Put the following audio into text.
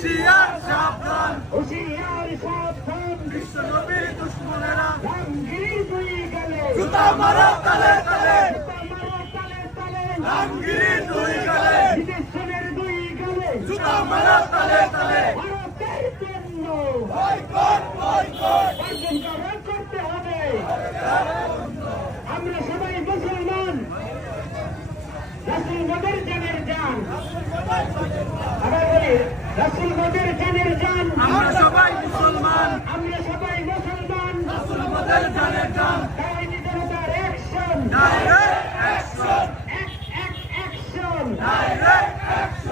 হুঁশিয়ার সাবধান, হুঁশিয়ার সাবধান, বিশ্ব নবীর দুশ্মনেরা রামগিরির দুই গালে, জুতা মারো তালে তালে, জুতা মারো তালে তালে, রামগিরির দুই গালে, বিদেশের দুই গালে, জুতা মারো তালে তালে, ভারতের জন্য বয়কট বয়কট, অর্জন করতে হবে। আমরা সবাই মুসলমান, রাসূল মোদের জানের জান। আবার বলি, রাসূল মোদের জানের জান। আমরা সবাই মুসলমান, আমরা সবাই মুসলমান, রাসূল মোদের জানের জান, তাওহীদি জনতার অ্যাকশন, নারে